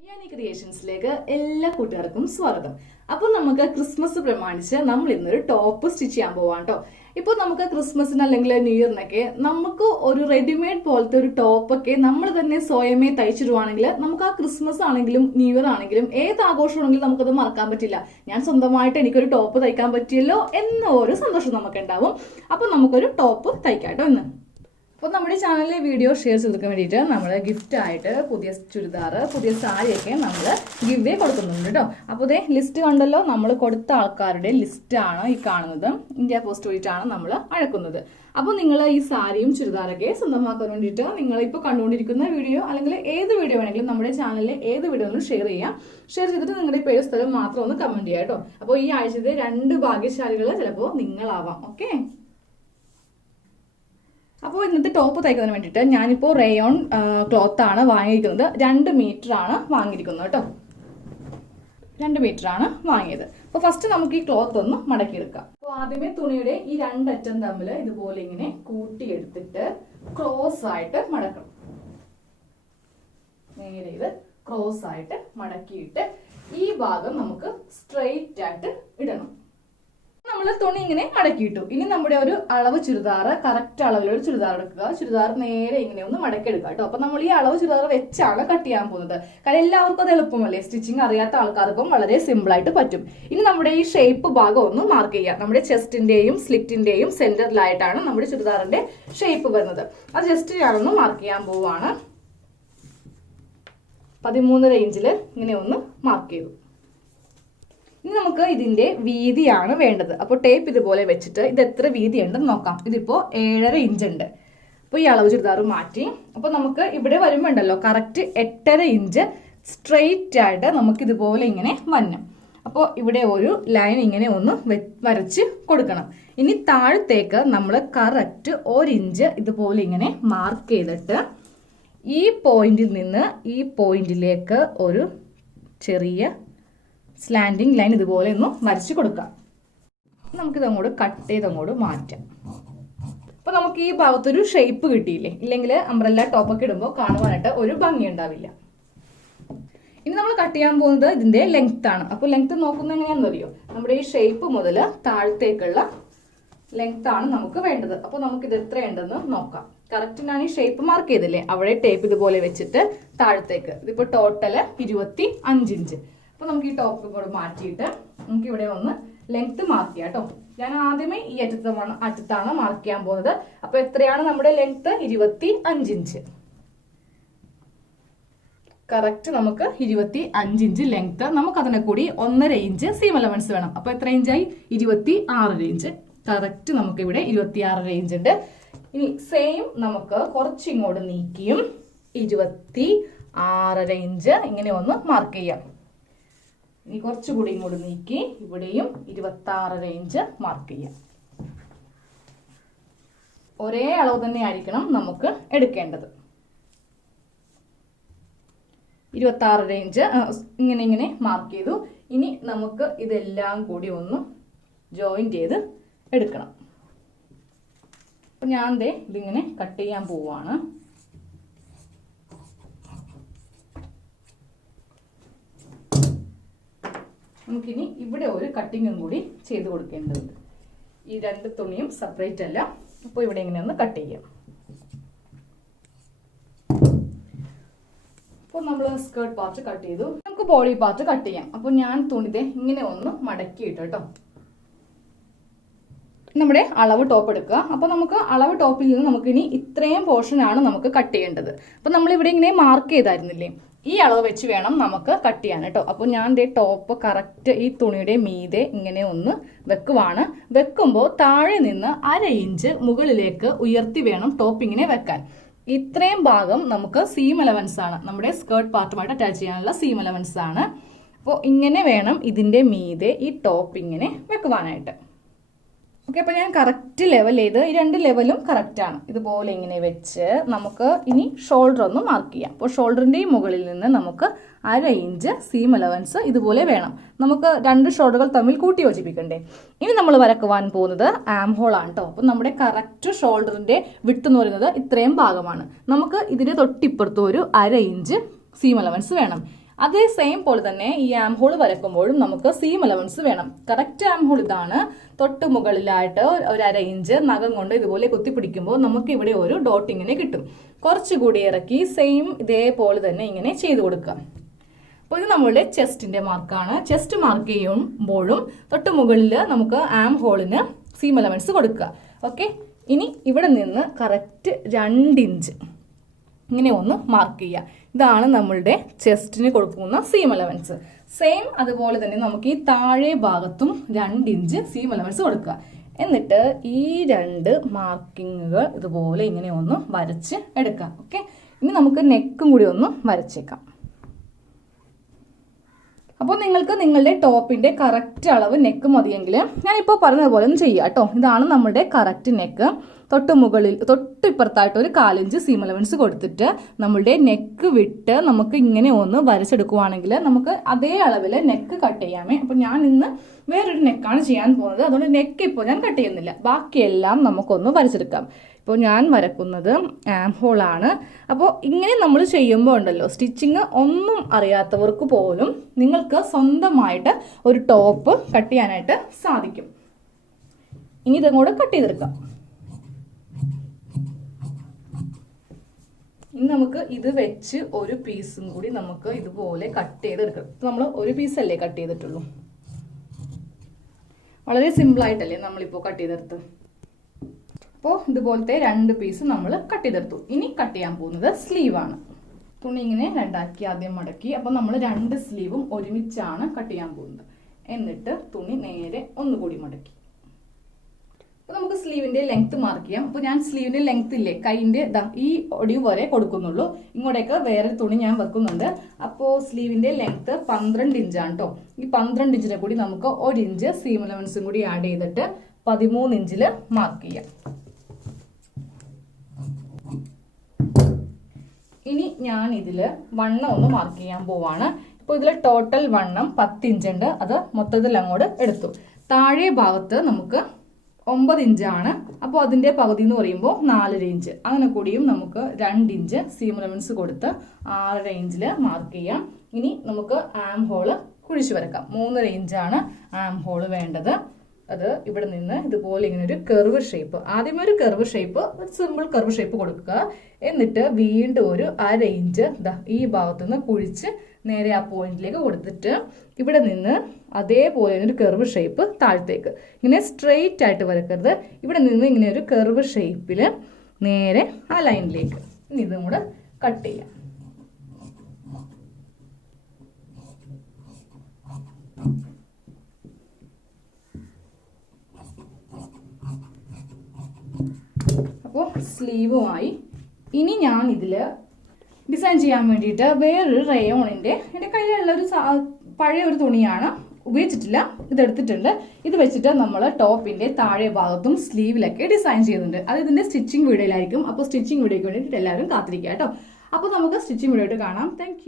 ക്രിയേഷൻസിലേക്ക് എല്ലാ കൂട്ടുകാർക്കും സ്വാഗതം. അപ്പോൾ നമുക്ക് ക്രിസ്മസ് പ്രമാണിച്ച് നമ്മൾ ഇന്നൊരു ടോപ്പ് സ്റ്റിച്ച് ചെയ്യാൻ പോവാം കേട്ടോ. ഇപ്പോൾ നമുക്ക് ക്രിസ്മസിന് അല്ലെങ്കിൽ ന്യൂ ഇയറിനൊക്കെ നമുക്ക് ഒരു റെഡിമെയ്ഡ് പോലത്തെ ഒരു ടോപ്പൊക്കെ നമ്മൾ തന്നെ സ്വയമേ തയ്ച്ചിടുവാണെങ്കിൽ നമുക്ക് ആ ക്രിസ്മസ് ആണെങ്കിലും ന്യൂ ഇയർ ആണെങ്കിലും ഏത് ആഘോഷമാണെങ്കിലും നമുക്കത് മറക്കാൻ പറ്റില്ല. ഞാൻ സ്വന്തമായിട്ട് എനിക്കൊരു ടോപ്പ് തയ്ക്കാൻ പറ്റിയല്ലോ എന്ന ഒരു സന്തോഷം നമുക്ക് ഉണ്ടാവും. അപ്പോൾ നമുക്കൊരു ടോപ്പ് തയ്ക്കാം കേട്ടോ ഇന്ന്. അപ്പോൾ നമ്മുടെ ചാനലിലെ വീഡിയോ ഷെയർ ചെയ്തെടുക്കാൻ വേണ്ടിയിട്ട് നമ്മൾ ഗിഫ്റ്റായിട്ട് പുതിയ ചുരിദാർ, പുതിയ സാരിയൊക്കെ നമ്മൾ ഗിവ് വേ കൊടുക്കുന്നുണ്ട് കേട്ടോ. അപ്പോൾ ഇതേ ലിസ്റ്റ് കണ്ടല്ലോ, നമ്മൾ കൊടുത്ത ആൾക്കാരുടെ ലിസ്റ്റാണ് ഈ കാണുന്നത്. ഇന്ത്യ പോസ്റ്റ് വഴിയിട്ടാണ് നമ്മൾ അയക്കുന്നത്. അപ്പോൾ നിങ്ങൾ ഈ സാരിയും ചുരിദാറൊക്കെ സ്വന്തമാക്കാൻ വേണ്ടിയിട്ട് നിങ്ങളിപ്പോൾ കണ്ടുകൊണ്ടിരിക്കുന്ന വീഡിയോ അല്ലെങ്കിൽ ഏത് വീഡിയോ വേണമെങ്കിലും നമ്മുടെ ചാനലിലെ ഏത് വീഡിയോയിലും ഷെയർ ചെയ്യാം. ഷെയർ ചെയ്തിട്ട് നിങ്ങളുടെ പേര് സ്ഥലം മാത്രം ഒന്ന് കമൻറ്റ് ചെയ്യാം കേട്ടോ. അപ്പോൾ ഈ ആഴ്ചത്തെ 2 ഭാഗ്യശാലികൾ ചിലപ്പോൾ നിങ്ങളാവാം. ഓക്കെ, അപ്പോൾ ഇന്നത്തെ ടോപ്പ് തയ്ക്കുന്നതിന് വേണ്ടിയിട്ട് ഞാനിപ്പോൾ റേയോൺ ക്ലോത്ത് ആണ് വാങ്ങിയിരിക്കുന്നത്. 2 മീറ്റർ ആണ് വാങ്ങിയിരിക്കുന്നത് കേട്ടോ. 2 മീറ്റർ ആണ് വാങ്ങിയത്. അപ്പോൾ ഫസ്റ്റ് നമുക്ക് ഈ ക്ലോത്ത് ഒന്ന് മടക്കിയെടുക്കാം. അപ്പോൾ ആദ്യമേ തുണിയുടെ ഈ 2 അറ്റം തമ്മിൽ ഇതുപോലെ ഇങ്ങനെ കൂട്ടിയെടുത്തിട്ട് ക്രോസ് ആയിട്ട് മടക്കണം. നേരെ ഇത് ക്രോസ് ആയിട്ട് മടക്കിയിട്ട് ഈ ഭാഗം നമുക്ക് സ്ട്രെയിറ്റ് ആയിട്ട് ഇടണം. നമ്മൾ തുണി ഇങ്ങനെ മടക്കിയിട്ടു. ഇനി നമ്മുടെ ഒരു അളവ് ചുരിദാർ, കറക്റ്റ് അളവിലൊരു ചുരിദാർ എടുക്കുക. ചുരിദാർ നേരെ ഇങ്ങനെ ഒന്ന് മടക്കിയെടുക്കുക കേട്ടോ. അപ്പൊ നമ്മൾ ഈ അളവ് ചുരിദാർ വെച്ചാണ് കട്ട് ചെയ്യാൻ പോകുന്നത്. കാരണം എല്ലാവർക്കും അത് എളുപ്പമല്ലേ, സ്റ്റിച്ചിങ് അറിയാത്ത ആൾക്കാർക്കും വളരെ സിമ്പിൾ ആയിട്ട് പറ്റും. ഇനി നമ്മുടെ ഈ ഷേപ്പ് ഭാഗം ഒന്ന് മാർക്ക് ചെയ്യുക. നമ്മുടെ ചെസ്റ്റിന്റെയും സ്ലിറ്റിന്റെയും സെന്ററിലായിട്ടാണ് നമ്മുടെ ചുരിദാറിന്റെ ഷേപ്പ് വരുന്നത്. അത് ജസ്റ്റ് ഞാനൊന്ന് മാർക്ക് ചെയ്യാൻ പോവാണ്. 13.5 ഇഞ്ചിൽ ഇങ്ങനെ ഒന്ന് മാർക്ക് ചെയ്തു. ഇനി നമുക്ക് ഇതിന്റെ വീതിയാണ് വേണ്ടത്. അപ്പോൾ ടേപ്പ് ഇതുപോലെ വെച്ചിട്ട് ഇത് എത്ര വീതി ഉണ്ടെന്ന് നോക്കാം. ഇതിപ്പോ 7.5 ഇഞ്ച് ഉണ്ട്. അപ്പോൾ ഈ അളവ് ചുരിദാർ മാറ്റി. അപ്പോൾ നമുക്ക് ഇവിടെ വരുമ്പോണ്ടല്ലോ കറക്റ്റ് 8.5 ഇഞ്ച് സ്ട്രെയിറ്റ് ആയിട്ട് നമുക്ക് ഇതുപോലെ ഇങ്ങനെ വരണം. അപ്പോൾ ഇവിടെ ഒരു ലൈൻ ഇങ്ങനെ ഒന്ന് വരച്ച് കൊടുക്കണം. ഇനി താഴത്തേക്ക് നമ്മൾ കറക്റ്റ് 1 ഇഞ്ച് ഇതുപോലെ ഇങ്ങനെ മാർക്ക് ചെയ്തിട്ട് ഈ പോയിന്റിൽ നിന്ന് ഈ പോയിന്റിലേക്ക് ഒരു ചെറിയ സ്ലാൻഡിങ് ലൈൻ ഇതുപോലെ ഒന്ന് വരച്ച് കൊടുക്കാം. നമുക്കിത് അങ്ങോട്ട് കട്ട് ചെയ്ത് അങ്ങോട്ട് മാറ്റാം. അപ്പൊ നമുക്ക് ഈ ഭാഗത്തൊരു ഷേപ്പ് കിട്ടിയില്ലേ, ഇല്ലെങ്കിൽ അംബ്രല്ല ടോപ്പൊക്കെ ഇടുമ്പോൾ കാണുവാനായിട്ട് ഒരു ഭംഗി ഉണ്ടാവില്ല. ഇനി നമ്മൾ കട്ട് ചെയ്യാൻ പോകുന്നത് ഇതിന്റെ ലെങ്ത് ആണ്. അപ്പൊ ലെങ്ത് നോക്കുന്നത് എങ്ങനെയാണെന്ന് അറിയോ, നമ്മുടെ ഈ ഷേപ്പ് മുതൽ താഴത്തേക്കുള്ള ലെങ്ത് ആണ് നമുക്ക് വേണ്ടത്. അപ്പൊ നമുക്കിത് എത്രയുണ്ടെന്ന് നോക്കാം. കറക്റ്റ് ഞാൻ ഈ ഷേപ്പ് മാർക്ക് ചെയ്തില്ലേ, അവിടെ ടേപ്പ് ഇതുപോലെ വെച്ചിട്ട് താഴത്തേക്ക് ഇതിപ്പോ ടോട്ടല് 25 ഇഞ്ച്. അപ്പൊ നമുക്ക് ഈ ടോപ്പ് കൂടെ മാറ്റിയിട്ട് നമുക്ക് ഇവിടെ ഒന്ന് ലെങ്ത് മാർക്ക് ചെയ്യാം കേട്ടോ. ഞാൻ ആദ്യമേ ഈ അറ്റത്താണ് മാർക്ക് ചെയ്യാൻ പോകുന്നത്. അപ്പൊ എത്രയാണ് നമ്മുടെ ലെങ്ത്? 25 ഇഞ്ച്. കറക്റ്റ് നമുക്ക് 25 ഇഞ്ച് ലെങ്ത്. നമുക്ക് അതിനെ കൂടി 1.5 ഇഞ്ച് സീം അലവൻസ് വേണം. അപ്പൊ എത്ര ഇഞ്ചായി? 26 ഇഞ്ച്. കറക്റ്റ് നമുക്ക് ഇവിടെ 26 ഇഞ്ച് ഉണ്ട്. ഇനി സെയിം നമുക്ക് കുറച്ചിങ്ങോട്ട് നീക്കിയും 26 ഇഞ്ച് ഇങ്ങനെ ഒന്ന് മാർക്ക് ചെയ്യാം. ഇനി കുറച്ചുകൂടി ഇങ്ങോട്ട് നീക്കി ഇവിടെയും 26 ഇഞ്ച് മാർക്ക് ചെയ്യാം. ഒരേ അളവ് തന്നെ ആയിരിക്കണം നമുക്ക് എടുക്കേണ്ടത്. 26 ഇഞ്ച് ഇങ്ങനെ ഇങ്ങനെ മാർക്ക് ചെയ്തു. ഇനി നമുക്ക് ഇതെല്ലാം കൂടി ഒന്ന് ജോയിന്റ് ചെയ്ത് എടുക്കണം. അപ്പൊ ഞാൻ ഇതിങ്ങനെ കട്ട് ചെയ്യാൻ പോവാണ്. നമുക്കിനി ഇവിടെ ഒരു കട്ടിങ്ങും കൂടി ചെയ്ത് കൊടുക്കേണ്ടതുണ്ട്. ഈ 2 തുണിയും സെപ്പറേറ്റ് അല്ല. അപ്പോൾ ഇവിടെ ഇങ്ങനെ ഒന്ന് കട്ട് ചെയ്യാം. അപ്പോൾ നമ്മൾ സ്കേർട്ട് പാർട്ട് കട്ട് ചെയ്തു. നമുക്ക് ബോഡി പാർട്ട് കട്ട് ചെയ്യാം. അപ്പോൾ ഞാൻ തുണിതെ ഇങ്ങനെ ഒന്ന് മടക്കിയിട്ട് കേട്ടോ നമ്മുടെ അളവ് ടോപ്പ് എടുക്കുക. അപ്പോൾ നമുക്ക് അളവ് ടോപ്പിൽ നിന്ന് നമുക്കിനി ഇത്രയും പോർഷനാണ് നമുക്ക് കട്ട് ചെയ്യേണ്ടത്. അപ്പോൾ നമ്മൾ ഇവിടെ ഇങ്ങനെ മാർക്ക് ചെയ്തായിരുന്നില്ലേ, ഈ അളവ് വെച്ച് വേണം നമുക്ക് കട്ട് ചെയ്യാൻ കേട്ടോ. അപ്പോൾ ഞാൻ ടോപ്പ് കറക്റ്റ് ഈ തുണിയുടെ മീതെ ഇങ്ങനെ ഒന്ന് വെക്കുവാണ്. വെക്കുമ്പോൾ താഴെ നിന്ന് 1/2 ഇഞ്ച് മുകളിലേക്ക് ഉയർത്തി വേണം ടോപ്പ് ഇങ്ങനെ വെക്കാൻ. ഇത്രയും ഭാഗം നമുക്ക് സീം അലവൻസ് ആണ്, നമ്മുടെ സ്കേർട്ട് പാർട്ടുമായിട്ട് അറ്റാച്ച് ചെയ്യാനുള്ള സീം അലവൻസ് ആണ്. അപ്പോൾ ഇങ്ങനെ വേണം ഇതിന്റെ മീതെ ഈ ടോപ്പ് ഇങ്ങനെ വെക്കുവാനായിട്ട്. ഓക്കെ, അപ്പോൾ ഞാൻ കറക്റ്റ് ലെവൽ ചെയ്ത് ഈ 2 ലെവലും കറക്റ്റ് ആണ്. ഇതുപോലെ ഇങ്ങനെ വെച്ച് നമുക്ക് ഇനി ഷോൾഡർ ഒന്ന് മാർക്ക് ചെയ്യാം. അപ്പോൾ ഷോൾഡറിന്റെ മുകളിൽ നിന്ന് നമുക്ക് 1/2 ഇഞ്ച് സീം അലവൻസ് ഇതുപോലെ വേണം. നമുക്ക് 2 ഷോൾഡറുകൾ തമ്മിൽ കൂട്ടി യോജിപ്പിക്കണ്ടേ. ഇനി നമ്മൾ വരക്കുവാൻ പോകുന്നത് ആം ഹോൾ ആണ് കേട്ടോ. അപ്പോൾ നമ്മുടെ കറക്റ്റ് ഷോൾഡറിന്റെ വിഡ്ത്ത് എന്ന് പറയുന്നത് ഇത്രയും ഭാഗമാണ്. നമുക്ക് ഇതിന്റെ തൊട്ടിപ്പുറത്ത് ഒരു 1/2 ഇഞ്ച് സീം അലവൻസ് വേണം. അതേ സെയിം പോലെ തന്നെ ഈ ആം ഹോൾ വരക്കുമ്പോഴും നമുക്ക് സീം അലവൻസ് വേണം. കറക്റ്റ് ആം ഹോൾ ഇതാണ്. തൊട്ട് മുകളിലായിട്ട് ഒരു 1/2 ഇഞ്ച് നഖം കൊണ്ട് ഇതുപോലെ കുത്തിപ്പിടിക്കുമ്പോൾ നമുക്ക് ഇവിടെ ഒരു ഡോട്ട് ഇങ്ങനെ കിട്ടും. കുറച്ചുകൂടി ഇറക്കി സെയിം ഇതേപോലെ തന്നെ ഇങ്ങനെ ചെയ്ത് കൊടുക്കാം. അപ്പോൾ ഇത് നമ്മളുടെ ചെസ്റ്റിന്റെ മാർക്കാണ്. ചെസ്റ്റ് മാർക്ക് ചെയ്യുമ്പോഴും തൊട്ട് മുകളിൽ നമുക്ക് ആം ഹോളിന് സീം അലവൻസ് കൊടുക്കുക. ഓക്കെ, ഇനി ഇവിടെ നിന്ന് കറക്റ്റ് 2 ഇഞ്ച് ഇങ്ങനെ ഒന്ന് മാർക്ക് ചെയ്യുക. ഇതാണ് നമ്മളുടെ ചെസ്റ്റിന് കൊടുക്കുന്ന സീം അലവൻസ്. സെയിം അതുപോലെ തന്നെ നമുക്ക് ഈ താഴെ ഭാഗത്തും 2 ഇഞ്ച് സീം അലവൻസ് കൊടുക്കുക. എന്നിട്ട് ഈ 2 മാർക്കിങ്ങുകൾ ഇതുപോലെ ഇങ്ങനെ ഒന്ന് വരച്ച് എടുക്കാം. ഓക്കെ, ഇനി നമുക്ക് നെക്കും കൂടി ഒന്ന് വരച്ചേക്കാം. അപ്പോൾ നിങ്ങൾക്ക് നിങ്ങളുടെ ടോപ്പിന്റെ കറക്റ്റ് അളവ് നെക്ക് മതിയെങ്കിൽ ഞാനിപ്പോൾ പറഞ്ഞതുപോലെ ഒന്ന് ചെയ്യുക കേട്ടോ. ഇതാണ് നമ്മുടെ കറക്റ്റ് നെക്ക്. തൊട്ട് ഇപ്പുറത്തായിട്ട് ഒരു 1/4 ഇഞ്ച് സീം അലവൻസ് കൊടുത്തിട്ട് നമ്മളുടെ നെക്ക് വിട്ട് നമുക്ക് ഇങ്ങനെ ഒന്ന് വരച്ചെടുക്കുവാണെങ്കിൽ നമുക്ക് അതേ അളവിൽ നെക്ക് കട്ട് ചെയ്യാമേ. അപ്പോൾ ഞാൻ ഇന്ന് വേറൊരു നെക്കാണ് ചെയ്യാൻ പോകുന്നത്. അതുകൊണ്ട് നെക്ക് ഇപ്പോൾ ഞാൻ കട്ട് ചെയ്യുന്നില്ല. ബാക്കിയെല്ലാം നമുക്കൊന്ന് വരച്ചെടുക്കാം. ഇപ്പോൾ ഞാൻ വരക്കുന്നത് ആം ഹോളാണ്. അപ്പോൾ ഇങ്ങനെ നമ്മൾ ചെയ്യുമ്പോൾ ഉണ്ടല്ലോ, സ്റ്റിച്ചിങ് ഒന്നും അറിയാത്തവർക്ക് പോലും നിങ്ങൾക്ക് സ്വന്തമായിട്ട് ഒരു ടോപ്പ് കട്ട് ചെയ്യാനായിട്ട് സാധിക്കും. ഇനി ഇതും കൂടെ കട്ട് ചെയ്തെടുക്കാം. ഇനി നമുക്ക് ഇത് വെച്ച് ഒരു പീസും കൂടി നമുക്ക് ഇതുപോലെ കട്ട് ചെയ്തെടുക്കാം. നമ്മൾ ഒരു പീസല്ലേ കട്ട് ചെയ്തിട്ടുള്ളൂ. വളരെ സിമ്പിളായിട്ടല്ലേ നമ്മളിപ്പോൾ കട്ട് ചെയ്തെടുത്ത്. അപ്പോൾ ഇതുപോലത്തെ 2 പീസ് നമ്മൾ കട്ട് ചെയ്തെടുത്തു. ഇനി കട്ട് ചെയ്യാൻ പോകുന്നത് സ്ലീവാണ്. തുണി ഇങ്ങനെ 2 ആദ്യം മടക്കി. അപ്പോൾ നമ്മൾ 2 സ്ലീവും ഒരുമിച്ചാണ് കട്ട് ചെയ്യാൻ പോകുന്നത്. എന്നിട്ട് തുണി നേരെ ഒന്നുകൂടി മടക്കി. അപ്പോൾ നമുക്ക് സ്ലീവിന്റെ ലെങ്ത് മാർക്ക് ചെയ്യാം. അപ്പോൾ ഞാൻ സ്ലീവിന്റെ ലെങ്ത് ഇല്ലേ, കൈന്റെ ഈ ഒടിവ് വരെ കൊടുക്കുന്നുള്ളൂ. ഇങ്ങോട്ടേക്ക് വേറെ തുണി ഞാൻ വെക്കുന്നുണ്ട്. അപ്പോൾ സ്ലീവിന്റെ ലെങ്ത് 12 ഇഞ്ചാണ് കേട്ടോ. ഈ 12 ഇഞ്ചിനെ കൂടി നമുക്ക് 1 ഇഞ്ച് സീം അലവൻസും കൂടി ആഡ് ചെയ്തിട്ട് 13 ഇഞ്ചിൽ മാർക്ക് ചെയ്യാം. ഇനി ഞാൻ ഇതില് വണ്ണം ഒന്ന് മാർക്ക് ചെയ്യാൻ പോവാണ്. ഇപ്പോൾ ഇതിൽ ടോട്ടൽ വണ്ണം 10 ഇഞ്ച് ഉണ്ട്. അത് മൊത്തത്തിൽ അങ്ങോട്ട് എടുത്തു. താഴെ ഭാഗത്ത് നമുക്ക് 9 ഇഞ്ചാണ്. അപ്പോൾ അതിന്റെ പകുതി എന്ന് പറയുമ്പോൾ 4.5 ഇഞ്ച്. അങ്ങനെ കൂടിയും നമുക്ക് 2 ഇഞ്ച് സീം അലവൻസ് കൊടുത്ത് 6.5 ഇഞ്ചിൽ മാർക്ക് ചെയ്യാം. ഇനി നമുക്ക് ആം ഹോള് കുഴിച്ചു വരക്കാം. 3.5 ഇഞ്ചാണ് ആം ഹോള് വേണ്ടത്. അത് ഇവിടെ നിന്ന് ഇതുപോലെ ഇങ്ങനെ ഒരു കർവ് ഷേപ്പ്, ആദ്യമേ ഒരു കർവ് ഷേപ്പ്, ഒരു സിമ്പിൾ കർവ് ഷേപ്പ് കൊടുക്കുക. എന്നിട്ട് വീണ്ടും ഒരു 1/2 ഇഞ്ച് ഈ ഭാഗത്തു നിന്ന് കുഴിച്ച് നേരെ ആ പോയിന്റിലേക്ക് കൊടുത്തിട്ട് ഇവിടെ നിന്ന് അതേപോലെ ഒരു കർവ് ഷേപ്പ് താഴത്തേക്ക്, ഇങ്ങനെ സ്ട്രെയിറ്റ് ആയിട്ട് വരക്കരുത്. ഇവിടെ നിന്ന് ഇങ്ങനെ ഒരു കർവ് ഷേപ്പിൽ നേരെ ആ ലൈനിലേക്ക്. ഇനി ഇതും കൂടെ കട്ട് ചെയ്യാം. അപ്പോൾ സ്ലീവുമായി. ഇനി ഞാൻ ഇതിൽ ഡിസൈൻ ചെയ്യാൻ വേണ്ടിയിട്ട് വേറൊരു റയോണിൻ്റെ, എൻ്റെ കയ്യിലുള്ളൊരു പഴയ ഒരു തുണിയാണ്, ഉപയോഗിച്ചിട്ടില്ല, ഇതെടുത്തിട്ടുണ്ട്. ഇത് വെച്ചിട്ട് നമ്മൾ ടോപ്പിൻ്റെ താഴെ ഭാഗത്തും സ്ലീവിലൊക്കെ ഡിസൈൻ ചെയ്യുന്നുണ്ട്. അത് ഇതിൻ്റെ സ്റ്റിച്ചിങ് വീഡിയോയിലായിരിക്കും. അപ്പോൾ സ്റ്റിച്ചിങ് വീഡിയോയ്ക്ക് വേണ്ടിയിട്ട് എല്ലാവരും കാത്തിരിക്കുക കേട്ടോ. അപ്പോൾ നമുക്ക് സ്റ്റിച്ചിങ് വീഡിയോ ആയിട്ട് കാണാം. താങ്ക്